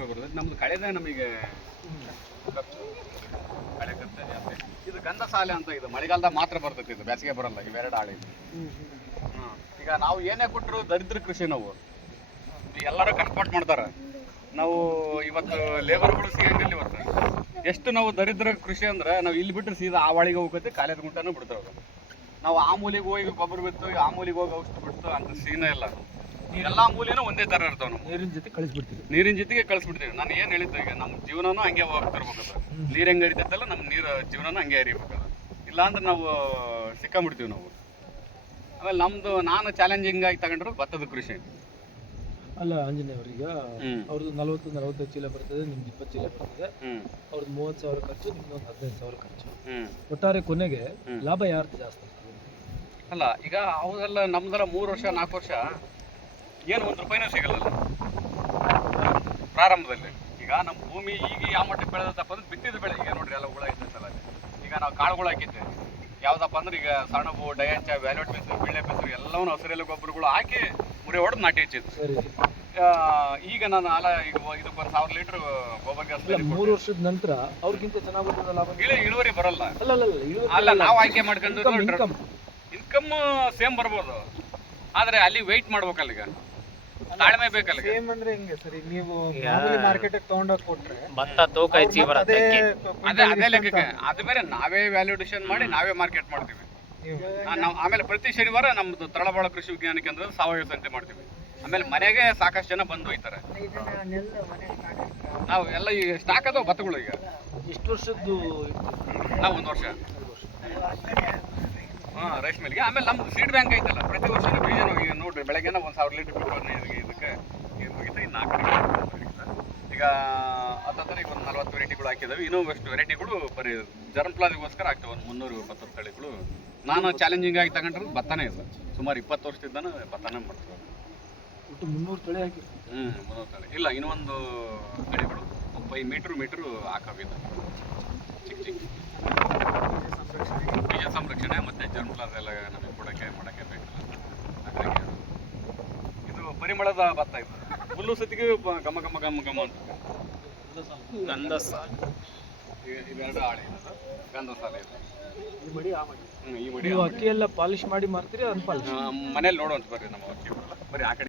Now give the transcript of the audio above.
ಬರ್ತದೆ. ನಮ್ದು ಕಳೆದೇ ನಮಗೆ ಕಳೆ ಇದು ಗಂಧ ಸಾಲೆ ಅಂತ ಇದು. ಮಳೆಗಾಲದಾಗ ಮಾತ್ರ ಬರ್ತೈತಿ ಇದು. ಬೇಸಿಗೆ ಬರಲ್ಲ, ಇವೆರಡು ಆಳೆ. ಈಗ ನಾವು ಏನೇ ಕೊಟ್ಟರು ದರಿದ್ರ ಕೃಷಿ ನಾವು. ಎಲ್ಲರೂ ಕಷ್ಟಪಟ್ಟು ಮಾಡ್ತಾರೆ. ನಾವು ಇವತ್ತು ಲೇಬರ್ಗಳು ಸಿಗಂಗಿಲ್ಲ ಇವತ್ತು. ಎಷ್ಟು ನಾವು ದರಿದ್ರ ಕೃಷಿ ಅಂದ್ರೆ ನಾವು ಇಲ್ಲಿ ಬಿಟ್ಟರೆ ಸೀದಾ ಆ ವಾಳಿಗೆ ಹೋಗತ್ತೆ ಕಾಲೇಜ್ ಗುಂಟನೂ ಬಿಡ್ತಾವೆ ನಾವು ಆ ಮೂಲಿಗೆ ಹೋಗಿ ಗೊಬ್ಬರ ಬಿತ್ತು ಆ ಮೂಲಿಗೆ ಹೋಗಿ ಔಷಧಿ ಬಿಡ್ತು ಅಂತ ಸೀನೇ ಇಲ್ಲ. ಎಲ್ಲ ಮೂಲೆನೂ ಒಂದೇ ಥರ ಇರ್ತಾವೆ ನಾವು ನೀರಿನ ಜೊತೆ ಕಳಿಸ್ಬಿಡ್ತೀವಿ. ನೀರಿನ ಜೊತೆಗೆ ಕಳಿಸ್ಬಿಡ್ತೀವಿ. ನಾನು ಏನು ಹೇಳಿದ್ದೆ ಈಗ ನಮ್ಮ ಜೀವನನೂ ಹಂಗೆ ಹೋಗ್ತಿರ್ಬೇಕದು ನೀರು ಹೆಂಗೆ ಹರಿತೈತಲ್ಲ ನಮ್ಮ ನೀರು ಜೀವನನೂ ಹಂಗೆ ಹರಿಬೇಕದು. ಇಲ್ಲಾಂದ್ರೆ ನಾವು ಸಿಕ್ಕಾಬಿಡ್ತೀವಿ ನಾವು. ಆಮೇಲೆ ನಮ್ಮದು ನಾನು ಚಾಲೆಂಜಿಂಗ್ ಆಗಿ ತಗೊಂಡ್ರು ಭತ್ತದ ಕೃಷಿ. ಅಲ್ಲ ಆಂಜನೇಯ ಅವ್ರೀಗ. ಅವ್ರದ್ದು ನಲವತ್ತು ನಲವತ್ತೈದು ಚೀಲ ಬರ್ತದೆ ನಿಮ್ದು ಇಪ್ಪತ್ತು ಚೀಲ ಬರ್ತದೆ. ಅವ್ರದ್ದು ಮೂವತ್ತು ಸಾವಿರ ಖರ್ಚು ನಿಮ್ದು ಒಂದು ಹದಿನೈದು ಸಾವಿರ ಖರ್ಚು. ಒಟ್ಟಾರೆ ಕೊನೆಗೆ ಲಾಭ ಯಾರ್ದು ಜಾಸ್ತಿ ಅಲ್ಲ ಈಗ ಅವರೆಲ್ಲ ನಮ್ದೆಲ್ಲ ಮೂರು ವರ್ಷ ನಾಲ್ಕು ವರ್ಷ ಏನು ಒಂದು ರೂಪಾಯಿನೂ ಸಿಗಲ್ಲ ಪ್ರಾರಂಭದಲ್ಲಿ. ಈಗ ನಮ್ಮ ಭೂಮಿ ಈಗ ಯಾವ ಮಟ್ಟಕ್ಕೆ ಬೆಳೆದಪ್ಪ ಅಂದ್ರೆ ಬಿತ್ತಿದ ಬೆಳೆ ಈಗ ನೋಡ್ರಿ ಎಲ್ಲ ಹುಳ ಇದ್ದಲ್ಲ ಈಗ ನಾವು ಕಾಳುಗಳು ಹಾಕಿದ್ದೆ. ಯಾವ್ದಪ್ಪ ಅಂದ್ರೆ ಈಗ ಸಣ್ಣಬು ಡಯಾಂಚ ವ್ಯಾಲ್ಯೂಟ್ ಬೆಸರು ಬಿಳ್ಳೆ ಬೆಸರು ಎಲ್ಲವನ್ನೂ ಹಸಿರೆಲೆ ಗೊಬ್ಬರಗಳು ಹಾಕಿ ಮುರಿ ಹೊಡೆದು ನಾಟಿ ಹಚ್ಚಿದ್ದು. ಈಗ ನಾನು ಅಲ್ಲ ಈಗ ಇದಕ್ಕೆ ಒಂದು ಸಾವಿರ ಲೀಟ್ರ್ ಗೊಬ್ಬರ ಗ್ಯಾಸ್ ಮೂರು ವರ್ಷದ ನಂತರ ಅವ್ರಿಗಿಂತ ಚೆನ್ನಾಗಿ ಇಳಿ ಇಳುವರಿ ಬರಲ್ಲ. ಅಲ್ಲ ನಾವು ಆಯ್ಕೆ ಮಾಡ್ಕೊಂಡು ಇನ್ಕಮ್ ಇನ್ಕಮ್ ಸೇಮ್ ಬರ್ಬೋದು. ಆದ್ರೆ ಅಲ್ಲಿ ವೆಯ್ಟ್ ಮಾಡ್ಬೇಕಲ್ಲ ಈಗ. ತಾಳ್ಮೆ ಬೇಕಲ್ಲ. ಸೇಮ್ ಅಂದ್ರೆ ಹೆಂಗೆ ಸರ್? ನೀವು ಮಾಮೂಲಿ ಮಾರ್ಕೆಟ್ ತಗೊಂಡೋಗಿ ಕೊಟ್ರೆ ಭತ್ತ ತೂಕ ಹೆಚ್ಚಿಗೆ ಬರುತ್ತೆ. ಅದೇ ಅದೇ ಅದೇ ಲೆಕ್ಕಕ್ಕೆ ಅದು ಬೇರೆ ನಾವೇ ವ್ಯಾಲ್ಯೂಡೇಷನ್ ಮಾಡಿ ನಾವೇ ಮಾರ್ಕೆಟ್ ಮಾಡ್ತೀವಿ. ಆ, ನಾವು ಆಮೇಲೆ ಪ್ರತಿ ಶನಿವಾರ ನಮ್ದು ತಳಬಾಳ ಕೃಷಿ ವಿಜ್ಞಾನ ಕೇಂದ್ರ ಸಾವಯವ ಸಂತೆ ಮಾಡ್ತೀವಿ. ಆಮೇಲೆ ಮನೆಗೆ ಸಾಕಷ್ಟು ಜನ ಬಂದು ಹೋಯ್ತಾರೆ ನಾವು ಎಲ್ಲ ಈ ಸ್ಟಾಕ್ ಅದಾವ ಭತ್ತಗಳು ಈಗ. ಇಷ್ಟು ವರ್ಷದ್ದು ನಾವು ಒಂದು ವರ್ಷ. ಹಾ ರೈಸ್ ಮಿಲ್ಗೆ ಆಮೇಲೆ ನಮ್ದು ಸೀಡ್ ಬ್ಯಾಂಕ್ ಐತಲ್ಲ ಪ್ರತಿ ವರ್ಷ ಬೀಜ ಈಗ ನೋಡ್ರಿ ಬೆಳಗ್ಗೆನ ಒಂದು ಸಾವಿರ ಲೀಟರ್ ಬಿಟ್ಟು ಇದಕ್ಕೆ ಇದು ಮುಗಿತು ಇನ್ನು ನಾಲ್ಕು ಈಗ ಹತ್ತತ್ರ ಈಗ ಒಂದು ನಲ್ವತ್ತು ವೆರೈಟಿಗಳು ಹಾಕಿದಾವೆ. ಇನ್ನೂ ಎಷ್ಟು ವೆರೈಟಿಗಳು ಬರೀ ಜರ್ಮ್ ಪ್ಲಾದಿಗೋಸ್ಕರ ಆಗ್ತವೆ ಒಂದು ಮುನ್ನೂರು ಇಪ್ಪತ್ತು ತಳಿಗಳು. ನಾನು ಚಾಲೆಂಜಿಂಗ್ ಆಗಿ ತಗೊಂಡ್ರೆ ಭತ್ತನೇ ಇಲ್ಲ. ಸುಮಾರು ಇಪ್ಪತ್ತು ವರ್ಷದಿಂದನೂ ಭತ್ತನೇ ಮಾಡ್ತೀವಿ ಒಟ್ಟು ಮುನ್ನೂರು ತಳಿ ಹಾಕಿ ಹ್ಞೂ ಮುನ್ನೂರು ತಳಿ. ಇಲ್ಲ ಇನ್ನೊಂದು ತಳಿಗಳು. ಫೈ ಮೀಟ್ರು ಮೀಟ್ರು ಹಾಕವಿಲ್ಲ ಚಿಕ್ಕ ಚಿಕ್ಕ ಬೀಜ ಸಂರಕ್ಷಣೆ ಮತ್ತು ಜರ್ಮ್ ಪ್ಲಾಸ್ ಎಲ್ಲ ನಮಗೆ ಕೊಡೋಕ್ಕೆ ಮಾಡೋಕ್ಕೆ ಬೇಕಲ್ಲ ಹಾಗಾಗಿ ಇದು ಪರಿಮಳದ ಭತ್ತ ಇದು. ಹುಲ್ಲು ಸತಿಗೆ ಗಮ ಘಮ ಘಮ ಘಮ ಘಮ ಅಂತ. ಗಂಧ ಸಾಲು. ಇವೆ- ಇವೆರಡು ಆಳೆ ಇದು ಗಂಧ ಸಾಲ ಇದು. ಈ ಮಡಿ ಆ ಮಡಿ ಈ ಮಡಿ ನೀವು ಅಕ್ಕಿ ಎಲ್ಲ ಪಾಲಿಶ್ ಮಾಡಿ ಮಾರ್ತೀರಿ ಅನ್ಪಾಲಿಶ್ ಮನೇಲಿ ನೋಡುವಂತ ಬರ್ರಿ ನಮ್ಮ ಅಕ್ಕಿ. ಬರೀ ಆ ಕಡೆ